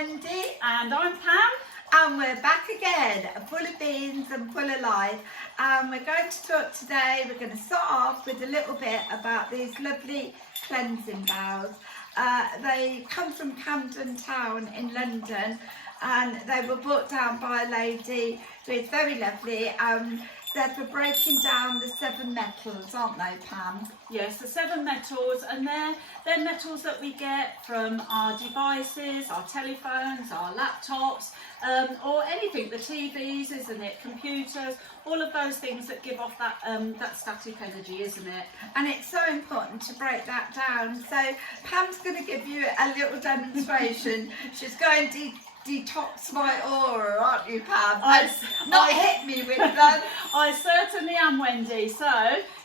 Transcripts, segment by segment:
Wendy. And I'm Pam. And we're back again, full of beans and full of life. And we're going to talk today, we're going to start off with a little bit about these lovely cleansing bowls. They come from Camden Town in London, and they were brought down by a lady who is very lovely. They're for breaking down the 7 metals, aren't they, Pam? Yes, the 7 metals, and they're metals that we get from our devices, our telephones, our laptops, or anything, the TVs, isn't it? Computers, all of those things that give off that that static energy, isn't it? And it's so important to break that down. So Pam's going to give you a little demonstration. She's going to detox my aura, aren't you, Pam? Not hit me with them. I certainly am, Wendy. So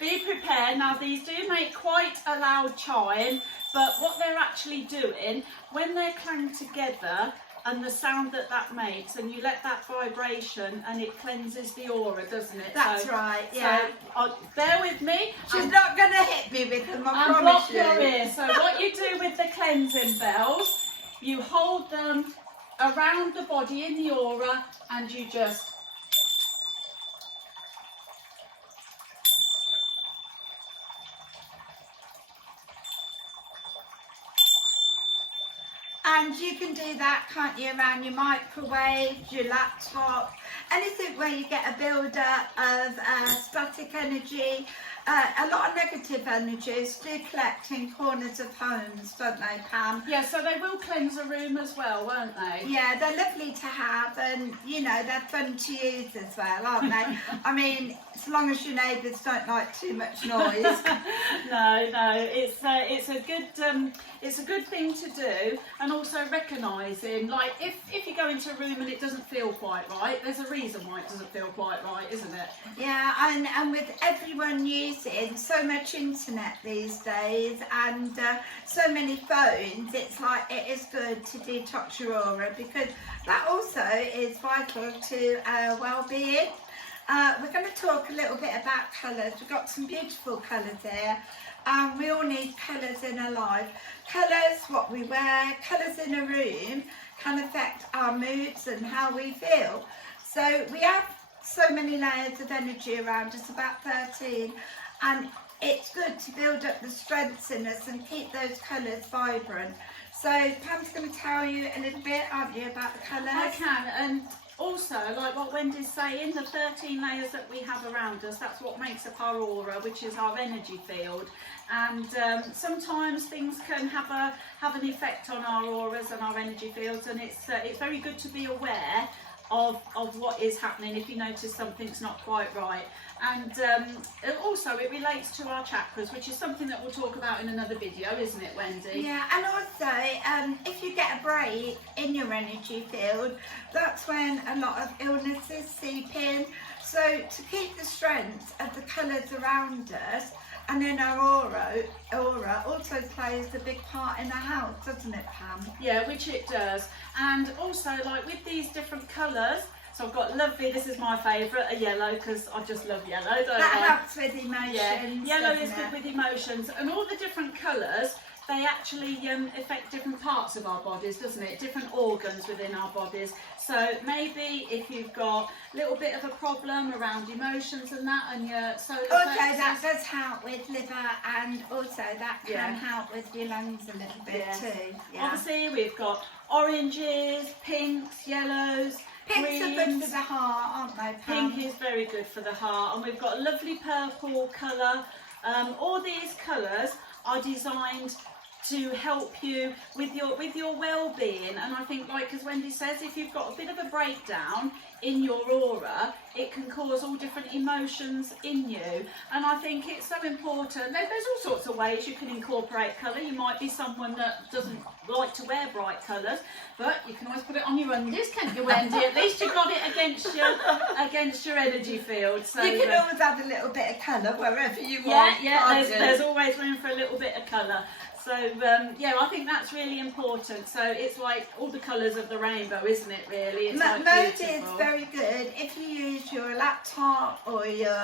be prepared. Now these do make quite a loud chime, but what they're actually doing when they're clanged together, and the sound that makes, and you let that vibration, and it cleanses the aura, doesn't it? That's right, yeah. So bear with me. She's not going to hit me with them, I promise block you. your ear. So what you do with the cleansing bells, you hold them around the body in the aura, and you just and you can do that, can't you, around your microwave, your laptop, anything where you get a build-up of static energy. A lot of negative energies do collect in corners of homes, don't they, Pam? yeah. So they will cleanse a room as well, won't they? Yeah, they're lovely to have, and you know, they're fun to use as well, aren't they? I mean, as long as your neighbours don't like too much noise. No, it's a good thing to do, and also recognising, like if you go into a room and it doesn't feel quite right, there's a reason why it doesn't feel quite right, isn't it? Yeah, and with everyone using so much internet these days, and so many phones, it's like it is good to detox your aura, because that also is vital to our well-being. We're going to talk a little bit about colours. We've got some beautiful colours here. We all need colours in our life. Colours, what we wear, colours in a room can affect our moods and how we feel. So we have so many layers of energy around us, about 13, and it's good to build up the strengths in us and keep those colours vibrant. So Pam's going to tell you a little bit, aren't you, about the colours? I can, and also, like what Wendy's saying, the 13 layers that we have around us, that's what makes up our aura, which is our energy field. And sometimes things can have an effect on our auras and our energy fields, and it's very good to be aware of what is happening if you notice something's not quite right. And also it relates to our chakras, which is something that we'll talk about in another video, isn't it, Wendy? Yeah, and also if you get a break in your energy field, that's when a lot of illnesses seep in. So to keep the strength of the colours around us and in our aura also plays a big part in the house, doesn't it, Pam? Yeah, which it does. And also, like with these different colours, so I've got lovely, this is my favourite, a yellow, because I just love yellow, don't I? That helps with emotions. Yeah, yellow is good with emotions, and all the different colours, they actually affect different parts of our bodies, doesn't it? Different organs within our bodies. So maybe if you've got a little bit of a problem around emotions and that, and your solar also plexus, that does help with liver, and also that can help with your lungs a little bit too. Yeah. Obviously we've got oranges, pinks, yellows, Pinks greens. are good for the heart, aren't they, Pam? Pink is very good for the heart, and we've got a lovely purple colour. All these colours are designed to help you with your well-being, and I think, like as Wendy says, if you've got a bit of a breakdown in your aura, it can cause all different emotions in you, and I think it's so important. There's all sorts of ways you can incorporate colour. You might be someone that doesn't like to wear bright colours, but you can always put it on your undies, can't you, Wendy? At least you've got it against your energy field. So you can always add a little bit of colour wherever you want. Yeah, there's always room for a little bit of colour. So yeah, I think that's really important. So it's like all the colours of the rainbow, isn't it? Really, it's like Mode is beautiful. very good. If you use your laptop or your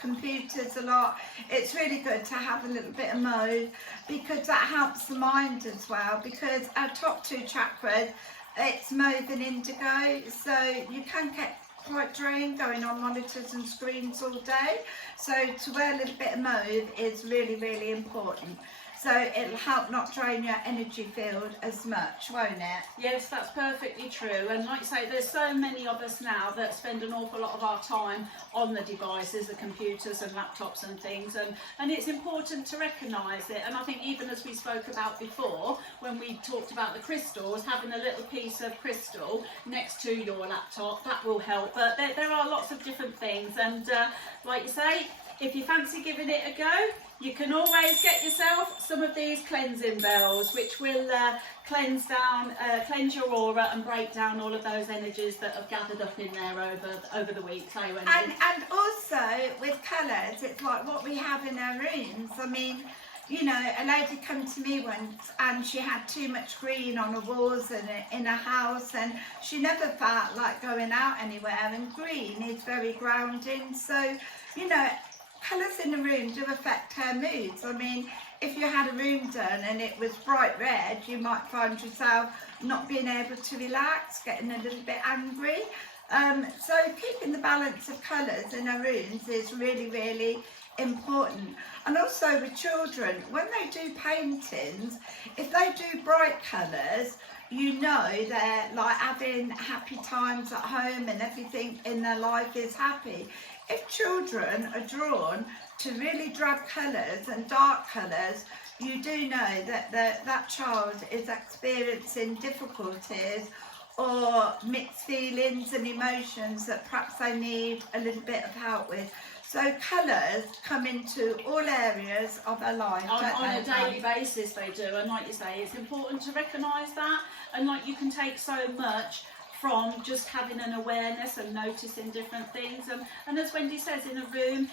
computers a lot, it's really good to have a little bit of mode, because that helps the mind as well. Because our top two chakras, it's mauve and indigo, so you can get quite drained going on monitors and screens all day. So to wear a little bit of mauve is really, really important. So it'll help not drain your energy field as much, won't it? Yes, that's perfectly true. And like I say, there's so many of us now that spend an awful lot of our time on the devices, the computers and laptops and things, and it's important to recognise it. And I think even as we spoke about before, when we talked about the crystals, having a little piece of crystal next to your laptop, that will help. But there are lots of different things, and like you say, if you fancy giving it a go, you can always get yourself some of these cleansing bells, which will cleanse your aura and break down all of those energies that have gathered up in there over the week. So, and also with colours, it's like what we have in our rooms. I mean, you know, a lady came to me once and she had too much green on her walls and in a house, and she never felt like going out anywhere, and green is very grounding. So, you know, colours in the room do affect her moods. I mean, if you had a room done and it was bright red, you might find yourself not being able to relax, getting a little bit angry. So keeping the balance of colours in our rooms is really, really important. And also with children, when they do paintings, if they do bright colours, you know they're like having happy times at home and everything in their life is happy. If children are drawn to really drab colours and dark colours, you do know that that child is experiencing difficulties or mixed feelings and emotions that perhaps they need a little bit of help with. So colours come into all areas of our life. On a daily basis they do, and like you say, it's important to recognise that, and like you can take so much from just having an awareness and noticing different things, and as Wendy says, in a room,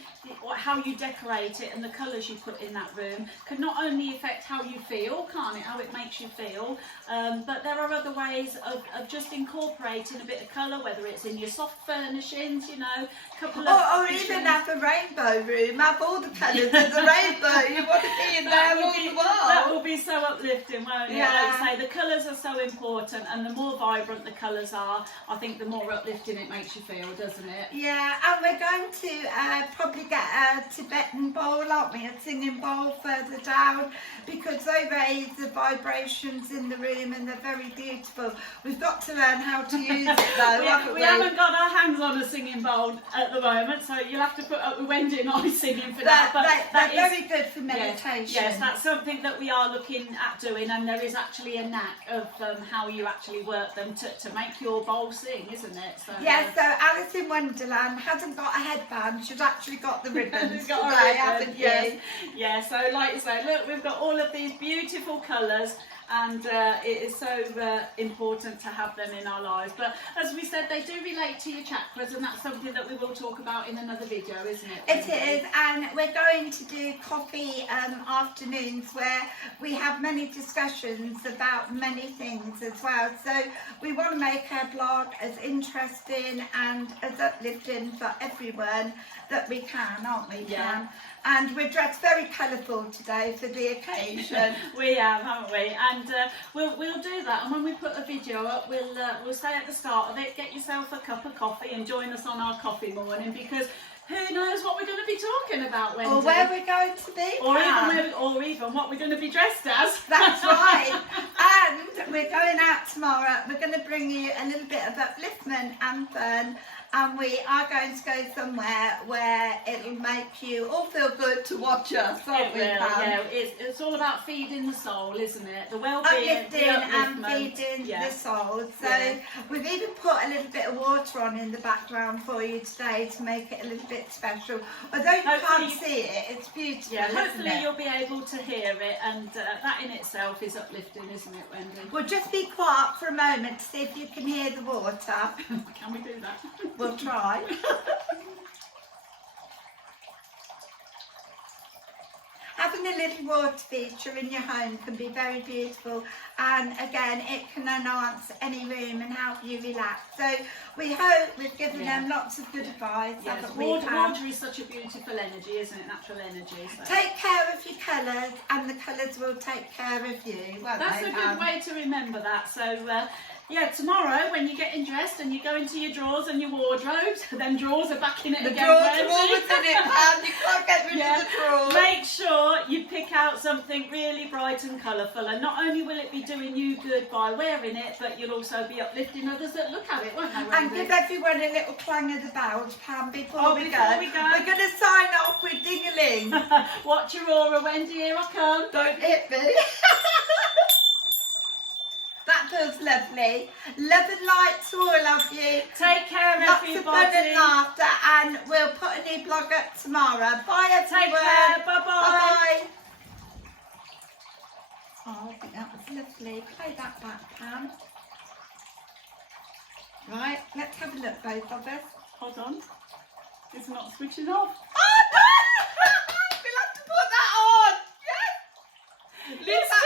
how you decorate it and the colours you put in that room can not only affect how you feel, can't it, how it makes you feel, but there are other ways of just incorporating a bit of colour, whether it's in your soft furnishings, you know, or even have a rainbow room, have all the colours of the rainbow, you want to be in there all the while. That will be so uplifting, won't it? Yeah. Like you say, the colours are so important, and the more vibrant the colours are, I think the more uplifting it makes you feel, doesn't it? Yeah, and we're going to probably get a Tibetan bowl, aren't we, a singing bowl further down, because they raise the vibrations in the room and they're very beautiful. We've got to learn how to use it though, we haven't got our hands on a singing bowl at the moment, so you'll have to put up with Wendy and I singing for that. But they're very good for meditation. Yes, that's something that we are looking at doing, and there is actually a knack of how you actually work them to make your bowl sing, isn't it? So, yes, so Alice in Wonderland hasn't got a headband, she's actually got the ribbons got today, haven't you? Yes. Yeah, so like you say, look, we've got all of these beautiful colours, and it is so important to have them in our lives. But as we said, they do relate to your chakras, and that's something that we will talk about in another video, isn't it? It is, and we're going to do coffee afternoons where we have many discussions about many things as well. So we want to make our blog as interesting and as uplifting for everyone that we can, aren't we, Cam? And we're dressed very colourful today for the occasion. We have, haven't we? And we'll do that. And when we put a video up, we'll say at the start of it, get yourself a cup of coffee and join us on our coffee morning, because who knows what we're going to be talking about, Wendy? Or where we're going to be, or even what we're going to be dressed as. That's right. And we're going out tomorrow. We're going to bring you a little bit of upliftment and fun. And we are going to go somewhere where it'll make you all feel good to watch us, aren't we, Pam? Yeah, it's all about feeding the soul, isn't it? The well-being, uplifting and feeding the soul. So we've even put a little bit of water on in the background for you today to make it a little bit special. Although you can't see it, it's beautiful. Yeah, hopefully you'll be able to hear it, and that in itself is uplifting, isn't it, Wendy? Well, just be quiet for a moment to see if you can hear the water. Can we do that? We'll try. Have a having a little water feature in your home can be very beautiful, and again it can enhance any room and help you relax. So we hope we've given them lots of good advice. Yes, haven't we, water, Pam? water is such a beautiful energy, isn't it? Natural energy. So. Take care of your colours and the colours will take care of you. That's a good way to remember that. So yeah, tomorrow when you're getting dressed and you go into your drawers and your wardrobes, then drawers are back in it again. The drawers are always in it, Pam. You can't get rid of the drawers. Make sure you pick out something really bright and colourful, and not only will it be doing you good by wearing it, but you'll also be uplifting others that look at it, won't they? And give everyone a little clang of the bells, Pam, before we go. We're going to sign off with Ding-a-ling. Watch your aura, Wendy, here I come. Don't hit me. That feels lovely. Love and light to all of you. Take care, Lots everybody. of fun and laughter, and we'll put a new blog up tomorrow. Bye, everyone. Take care. Bye-bye. Bye-bye. Oh, I think that was lovely. Play that back, Pam. Right, let's have a look, both of us. Hold on. It's not switching off. Oh, no! We'll have to put that on. Yes. Leave that